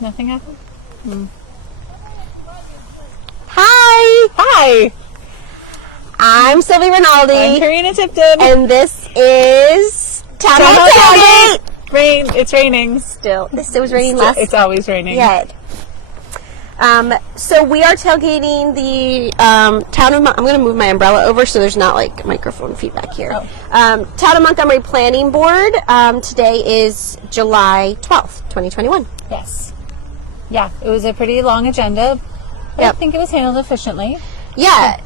Nothing happened? Hi! Hi! I'm Sylvie Rinaldi. I'm Karina Tipton. And this is Tailgate! It's raining still. It was raining last. It's always raining. Yeah. So we are tailgating the town of. I'm going to move my umbrella over so there's not like microphone feedback here. Town of Montgomery Planning Board. Today is July 12th, 2021. Yes. Yeah, it was a pretty long agenda, but I think it was handled efficiently. Yeah.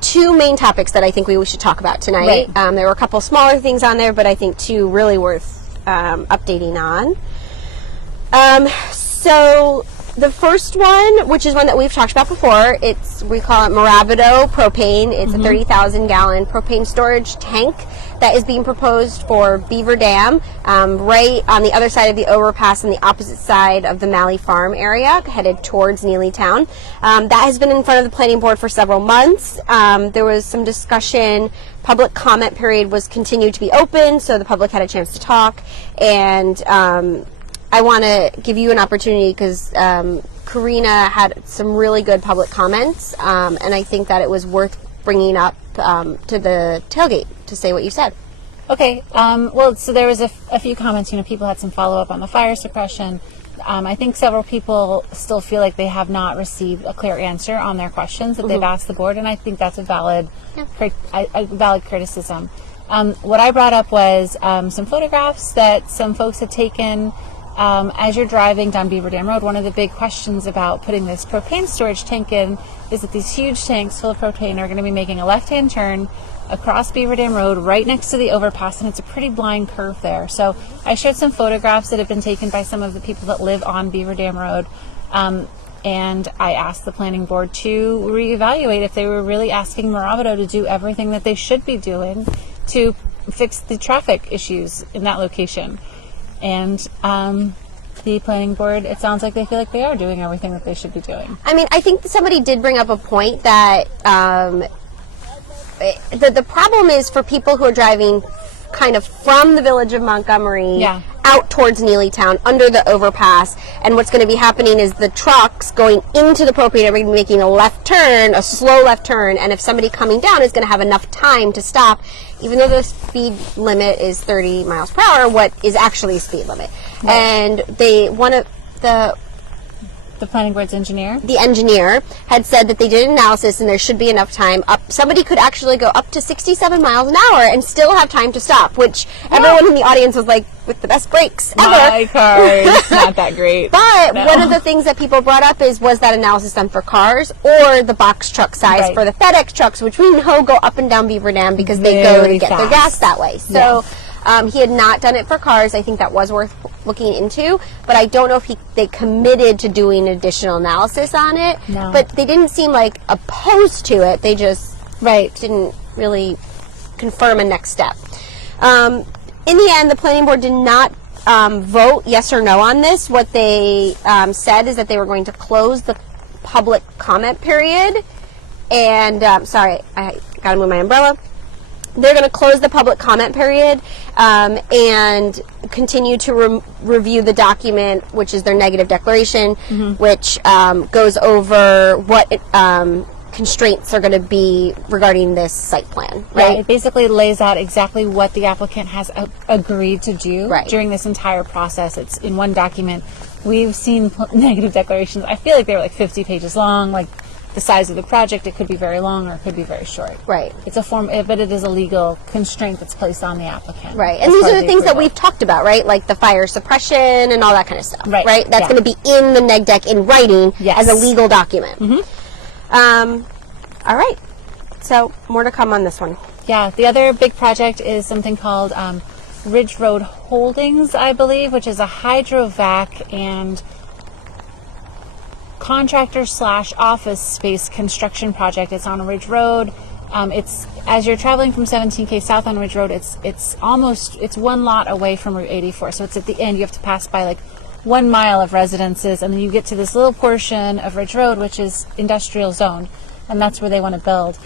Two main topics that I think we should talk about tonight. Right. There were a couple smaller things on there, but I think two really worth updating on. So the first one, which is one that we've talked about before, we call it Moravido Propane. It's a 30,000 gallon propane storage tank that is being proposed for Beaver Dam, right on the other side of the overpass on the opposite side of the Malley Farm area, headed towards Neelytown. That has been in front of the planning board for several months. There was some discussion. Public comment period was continued to be open, so the public had a chance to talk. And I want to give you an opportunity because Karina had some really good public comments, and I think that it was worth bringing up to the tailgate to say what you said. Okay. Well, so there was a few comments. People had some follow-up on the fire suppression. I think several people still feel like they have not received a clear answer on their questions that they've asked the board, and I think that's a valid criticism. What I brought up was some photographs that some folks had taken as you're driving down Beaver Dam Road. One of the big questions about putting this propane storage tank in is that these huge tanks full of propane are going to be making a left-hand turn across Beaver Dam Road right next to the overpass, and it's a pretty blind curve there. So I showed some photographs that have been taken by some of the people that live on Beaver Dam Road, and I asked the planning board to reevaluate if they were really asking Moravido to do everything that they should be doing to fix the traffic issues in that location. And the planning board, it sounds like they feel like they are doing everything that they should be doing. I mean, I think somebody did bring up a point that the problem is for people who are driving kind of from the village of Montgomery out towards Neelytown under the overpass, and what's going to be happening is the trucks going into the propane are going to be making a left turn, a slow left turn, and if somebody coming down is going to have enough time to stop, even though the speed limit is 30 miles per hour, what is actually a speed limit. Right. And the planning board's engineer? The engineer had said that they did an analysis and there should be enough time. Somebody could actually go up to 67 miles an hour and still have time to stop, which everyone in the audience was like, with the best brakes ever. My car is not that great. But one of the things that people brought up was that analysis done for cars or the box truck size for the FedEx trucks, which we know go up and down Beaver Dam because they go to get their gas that way. So he had not done it for cars. I think that was worth looking into, but I don't know if they committed to doing additional analysis on it. No. But they didn't seem like opposed to it. They just didn't really confirm a next step. In the end, the planning board did not vote yes or no on this. What they said is that they were going to close the public comment period. And, sorry, I got to move my umbrella. They're going to close the public comment period and continue to review the document, which is their negative declaration, which goes over what constraints are going to be regarding this site plan, right? Yeah, it basically lays out exactly what the applicant has agreed to do during this entire process. It's in one document. We've seen negative declarations. I feel like they were like 50 pages long, like the size of the project. It could be very long or it could be very short. Right. It's a form, but it is a legal constraint that's placed on the applicant. Right. And these are the things that we've talked about, right? Like the fire suppression and all that kind of stuff. Right. That's going to be in the neg deck in writing as a legal document. All right. So more to come on this one. Yeah. The other big project is something called Ridge Road Holdings, I believe, which is a hydrovac and contractor/office space construction project. It's on Ridge Road. It's as you're traveling from 17K south on Ridge Road, it's one lot away from Route 84. So it's at the end. You have to pass by like 1 mile of residences, and then you get to this little portion of Ridge Road, which is industrial zoned, and that's where they want to build.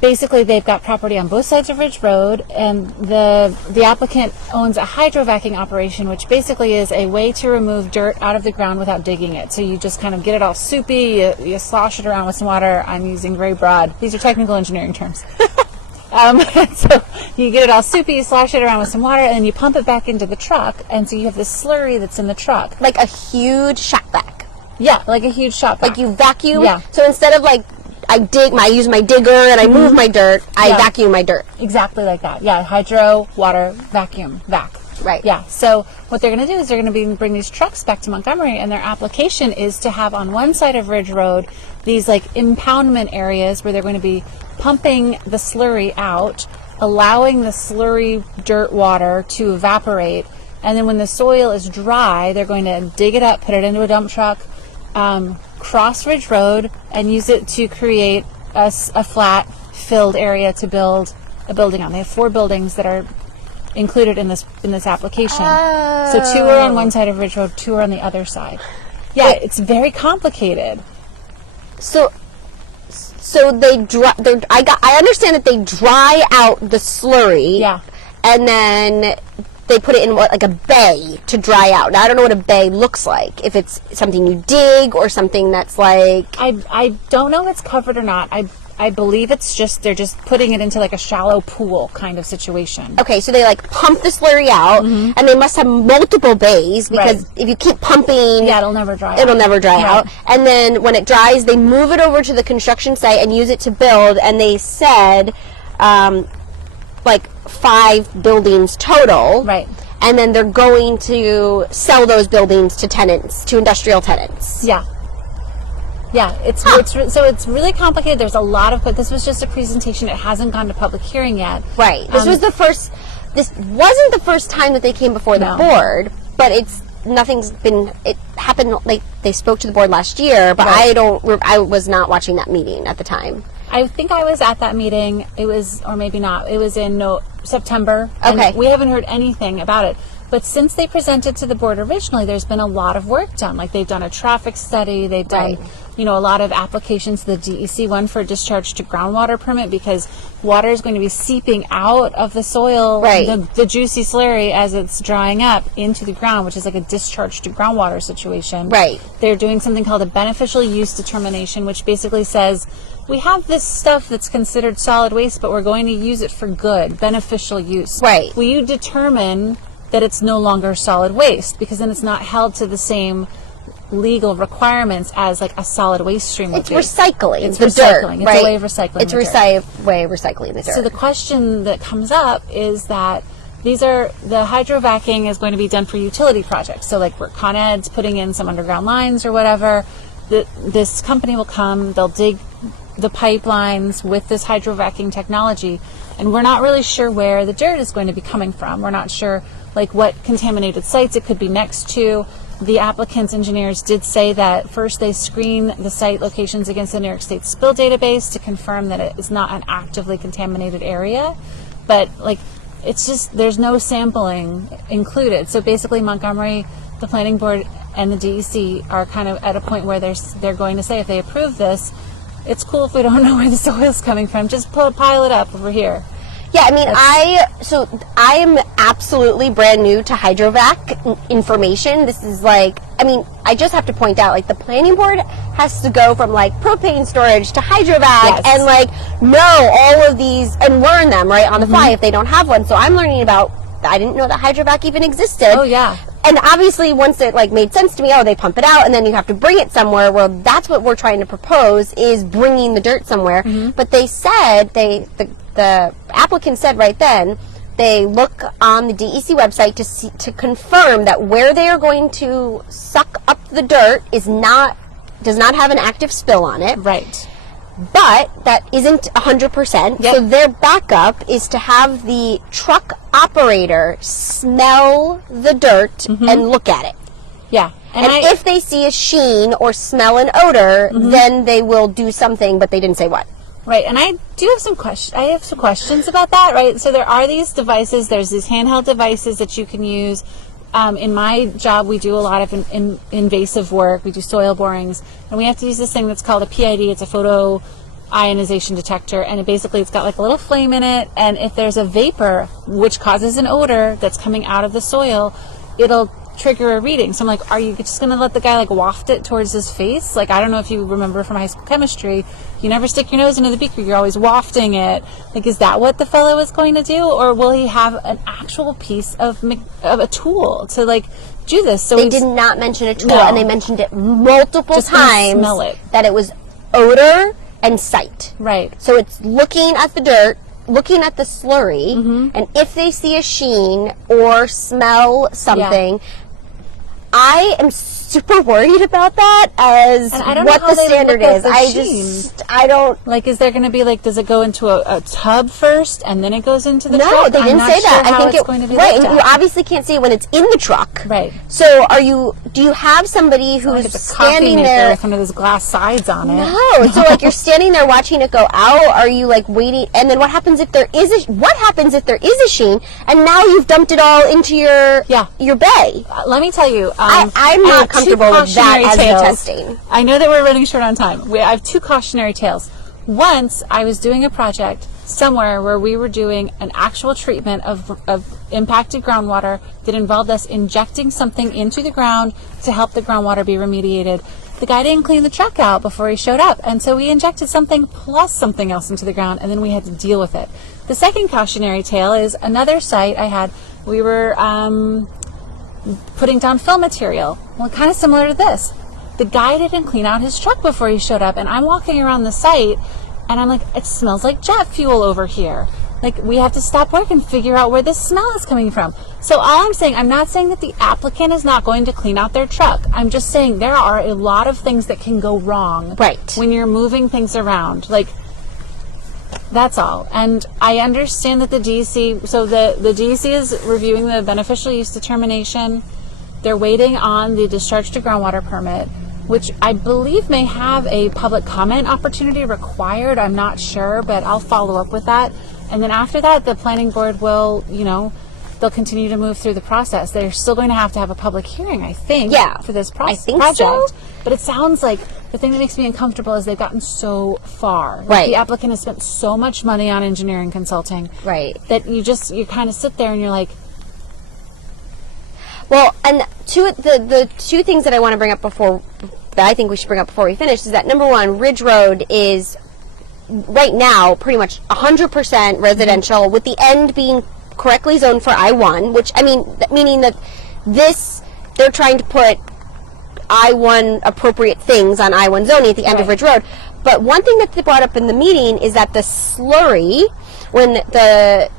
basically they've got property on both sides of Ridge Road, and the applicant owns a hydrovacking operation, which basically is a way to remove dirt out of the ground without digging it. So you just kind of get it all soupy, you slosh it around with some water. I'm using very broad, these are technical engineering terms. So you get it all soupy, you slosh it around with some water, and then you pump it back into the truck, and so you have this slurry that's in the truck. Like a huge shop vac. Yeah, like a huge shop vac. Like you vacuum. Yeah. So instead of like I use my digger and I move my dirt, I vacuum my dirt. Exactly like that. Yeah, hydro, water, vacuum, vac. Right. Yeah. So what they're going to do is they're going to bring these trucks back to Montgomery, and their application is to have on one side of Ridge Road these like impoundment areas where they're going to be pumping the slurry out, allowing the slurry dirt water to evaporate, and then when the soil is dry, they're going to dig it up, put it into a dump truck, cross Ridge Road, and use it to create a flat filled area to build a building on. They have 4 buildings that are included in this application. Oh. So 2 are on one side of Ridge Road, 2 are on the other side. Yeah, it's very complicated. So they I understand that they dry out the slurry. Yeah. And then they put it in like a bay to dry out. Now I don't know what a bay looks like. If it's something you dig or something that's like I don't know if it's covered or not. I believe it's just they're just putting it into like a shallow pool kind of situation. Okay, so they like pump the slurry out, and they must have multiple bays because if you keep pumping, it'll never dry out. And then when it dries, they move it over to the construction site and use it to build. And they said like 5 buildings total. Right. And then they're going to sell those buildings to tenants, to industrial tenants. Yeah. Yeah, it's really complicated. There's a lot of, but this was just a presentation. It hasn't gone to public hearing yet. Right. This wasn't the first time that they came before the board, but it happened, like, they spoke to the board last year, but I was not watching that meeting at the time. I think I was at that meeting. It was, or maybe not. It was in September. Okay. And we haven't heard anything about it. But since they presented to the board originally, there's been a lot of work done. Like they've done a traffic study. They've done, a lot of applications to the DEC, one for discharge to groundwater permit because water is going to be seeping out of the soil, the juicy slurry as it's drying up into the ground, which is like a discharge to groundwater situation. Right. They're doing something called a beneficial use determination, which basically says, we have this stuff that's considered solid waste, but we're going to use it for good, beneficial use. Right. Will you determine that it's no longer solid waste? Because then it's not held to the same legal requirements as like a solid waste stream would It's be. recycling. It's the recycling. Dirt, right? It's a way of recycling. It's a way of recycling the dirt. So the question that comes up is that the hydrovacking is going to be done for utility projects. So like where Con Ed's putting in some underground lines or whatever, this company will come, they'll dig the pipelines with this hydrovacking technology, and we're not really sure where the dirt is going to be coming from. We're not sure like what contaminated sites it could be next to. The applicant's engineers did say that first they screen the site locations against the New York State spill database to confirm that it is not an actively contaminated area, but like it's just there's no sampling included. So basically Montgomery, the planning board, and the DEC are kind of at a point where they're going to say if they approve this, it's cool if we don't know where the soil's coming from. Just pile it up over here. Yeah, I mean, I am absolutely brand new to hydrovac information. This is like, I mean, I just have to point out, like, the planning board has to go from, like, propane storage to hydrovac and, like, know all of these and learn them, right, on the fly if they don't have one. So I'm learning about, I didn't know that hydrovac even existed. Oh, yeah. And obviously, once it, like, made sense to me, they pump it out, and then you have to bring it somewhere. Well, that's what we're trying to propose, is bringing the dirt somewhere. But they said, the applicant said right then, they look on the DEC website to confirm that where they are going to suck up the dirt does not have an active spill on it. Right. But that isn't 100%. Yep. So their backup is to have the truck operator smell the dirt and look at it. Yeah. And if they see a sheen or smell an odor, then they will do something, but they didn't say what. Right, and I do have some questions. I have some questions about that. Right, so there are these devices. There's these handheld devices that you can use. In my job, we do a lot of invasive work. We do soil borings, and we have to use this thing that's called a PID. It's a photo ionization detector, and it's got like a little flame in it, and if there's a vapor which causes an odor that's coming out of the soil, it'll trigger a reading. So I'm like, are you just going to let the guy like waft it towards his face? Like, I don't know if you remember from high school chemistry, you never stick your nose into the beaker, you're always wafting it. Like, is that what the fellow is going to do, or will he have an actual piece of a tool to like do this? So they did not mention a tool, No. and they mentioned it multiple Just gonna times smell it. that it was odor and sight. Right. So it's looking at the dirt, looking at the slurry, and if they see a sheen or smell something, I am super worried about that as And I don't know what how the they standard look at is. the I don't. Like, is there going to be like, does it go into a tub first and then it goes into the No, truck? they didn't I'm not say that. sure I how think it's going to be right. looked And you at. obviously can't see it when it's in the truck. Right. So, do you have somebody Like who's it's a coffee standing maker there? with one of those glass sides on it. No. So, like, you're standing there watching it go out. Are you like waiting? And then what happens if there is a sheen? And now you've dumped it all into your bay. Let me tell you, I'm I not have two comfortable with that cautionary as tales. no testing. I know that we're running short on time. I have two cautionary tales. Once, I was doing a project somewhere where we were doing an actual treatment of impacted groundwater that involved us injecting something into the ground to help the groundwater be remediated. The guy didn't clean the truck out before he showed up, and so we injected something plus something else into the ground, and then we had to deal with it. The second cautionary tale is another site I had. We were putting down fill material. Well, kind of similar to this. The guy didn't clean out his truck before he showed up, and I'm walking around the site, and I'm like, it smells like jet fuel over here. Like, we have to stop work and figure out where this smell is coming from. So all I'm saying, I'm not saying that the applicant is not going to clean out their truck. I'm just saying there are a lot of things that can go wrong Right. when you're moving things around. Like, that's all. And I understand that the DEC, so the DEC is reviewing the beneficial use determination. They're waiting on the discharge to groundwater permit, which I believe may have a public comment opportunity required. I'm not sure, but I'll follow up with that. And then after that, the planning board will, they'll continue to move through the process. They're still going to have a public hearing, I think, for this I think project. so. But it sounds like the thing that makes me uncomfortable is they've gotten so far. Like, Right. the applicant has spent so much money on engineering consulting. Right. That you kind of sit there and you're like, Well, and the two things that I want to bring up that I think we should bring up before we finish is that, number one, Ridge Road is right now pretty much 100% residential, with the end being correctly zoned for I-1, which, meaning that they're trying to put I-1 appropriate things on I-1 zoning at the end of Ridge Road. But one thing that they brought up in the meeting is that the slurry, when the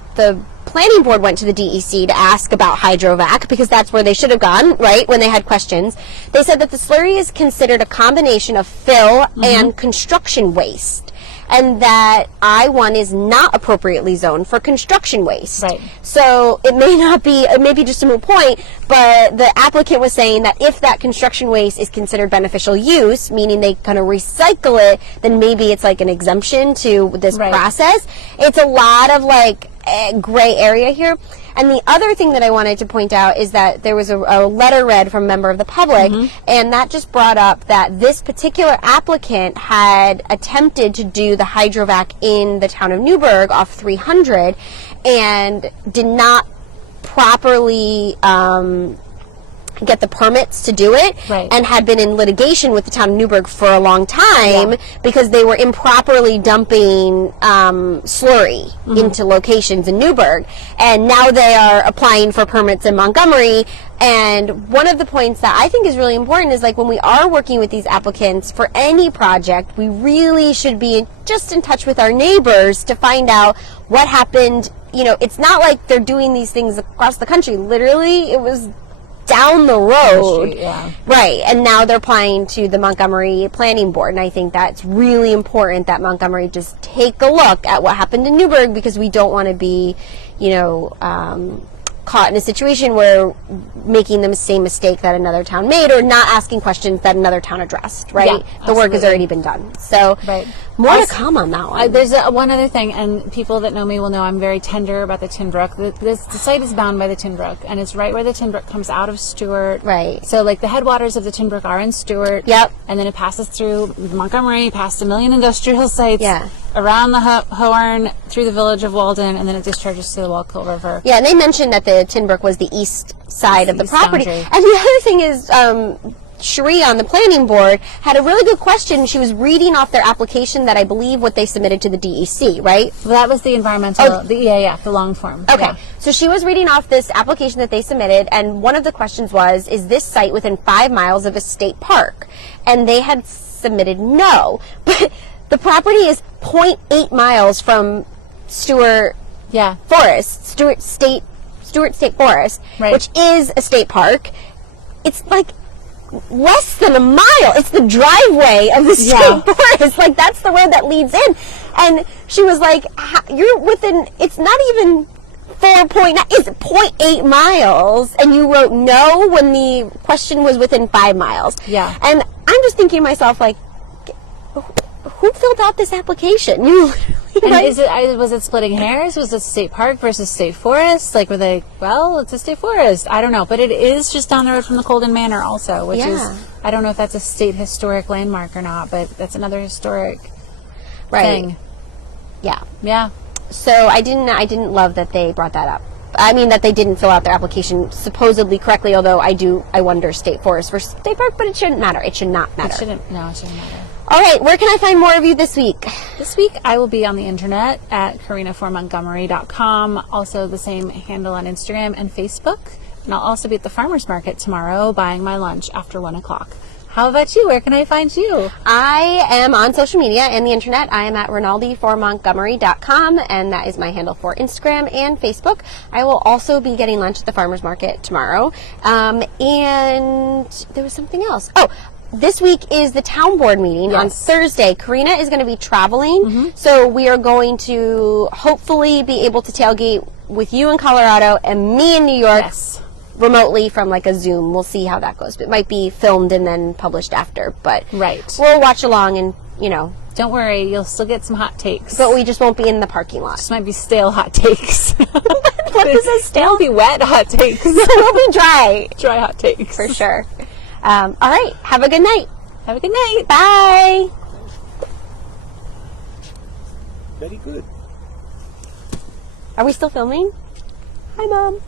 planning board went to the DEC to ask about hydrovac, because that's where they should have gone, right, when they had questions, they said that the slurry is considered a combination of fill and construction waste, and that I-1 is not appropriately zoned for construction waste. Right. So it may be just a moot point, but the applicant was saying that if that construction waste is considered beneficial use, meaning they kind of recycle it, then maybe it's like an exemption to this process. It's a lot of gray area here. And the other thing that I wanted to point out is that there was a letter read from a member of the public, and that just brought up that this particular applicant had attempted to do the hydrovac in the town of Newburgh off 300 and did not properly get the permits to do it, and had been in litigation with the town of Newburgh for a long time because they were improperly dumping slurry into locations in Newburgh, and now they are applying for permits in Montgomery. And one of the points that I think is really important is, like, when we are working with these applicants for any project, we really should be just in touch with our neighbors to find out what happened. It's not like they're doing these things across the country. Literally, it was down the road. Right. And now they're applying to the Montgomery Planning Board. And I think that's really important that Montgomery just take a look at what happened in Newburgh, because we don't want to be, caught in a situation where making the same mistake that another town made, or not asking questions that another town addressed, right? Yeah, the work has absolutely. already been done. So Right. more to come on that one. There's one other thing, and people that know me will know I'm very tender about the Tinbrook. The site is bound by the Tinbrook, and it's right where the Tinbrook comes out of Stewart. Right. So, like, the headwaters of the Tinbrook are in Stewart. Yep. And then it passes through Montgomery, past a million industrial sites. Yeah. Around the Hoarn, through the village of Walden, and then it discharges to the Wallkill River. Yeah, and they mentioned that the Tinbrook was the east side of the east property. boundary. And the other thing is, Cherie on the planning board had a really good question. She was reading off their application that I believe what they submitted to the DEC, right? Well, that was the environmental, the EAF, the long form. Okay. Yeah. So she was reading off this application that they submitted, and one of the questions was, is this site within 5 miles of a state park? And they had submitted no. But the property is 0.8 miles from Stewart Yeah. Forest, Stewart State Forest, Right. which is a state park. It's like less than a mile. It's the driveway of the state Yeah. forest. Like, that's the road that leads in. And she was like, you're within, it's not even 4.9, it's 0.8 miles. And you wrote no when the question was within 5 miles. Yeah. And I'm just thinking to myself, like, who filled out this application? You And right? was it splitting hairs? Was it state park versus state forest? Like, were they, well, it's a state forest. I don't know. But it is just down the road from the Colden Manor also, which Yeah. is, I don't know if that's a state historic landmark or not, but that's another historic Right. thing. Yeah. Yeah. So I didn't love that they brought that up. I mean, that they didn't fill out their application supposedly correctly, although I wonder state forest versus state park, but it shouldn't matter. It should not matter. It shouldn't matter. All right, where can I find more of you this week? This week I will be on the internet at karinaformontgomery.com. Also the same handle on Instagram and Facebook. And I'll also be at the farmer's market tomorrow buying my lunch after 1 o'clock. How about you? Where can I find you? I am on social media and the internet. I am at rinaldiformontgomery.com, and that is my handle for Instagram and Facebook. I will also be getting lunch at the farmer's market tomorrow. And there was something else. Oh, this week is the town board meeting on Thursday. Karina is going to be traveling, so we are going to hopefully be able to tailgate with you in Colorado and me in New York. Yes. Remotely from like a Zoom. We'll see how that goes. It might be filmed and then published after, but Right. we'll watch along and, you know. Don't worry, you'll still get some hot takes. But we just won't be in the parking lot. This might be stale hot takes. What is a stale? They'll be wet hot takes. We'll be dry. Dry hot takes. For sure. All right. Have a good night. Have a good night. Bye. Very good. Are we still filming? Hi, Mom.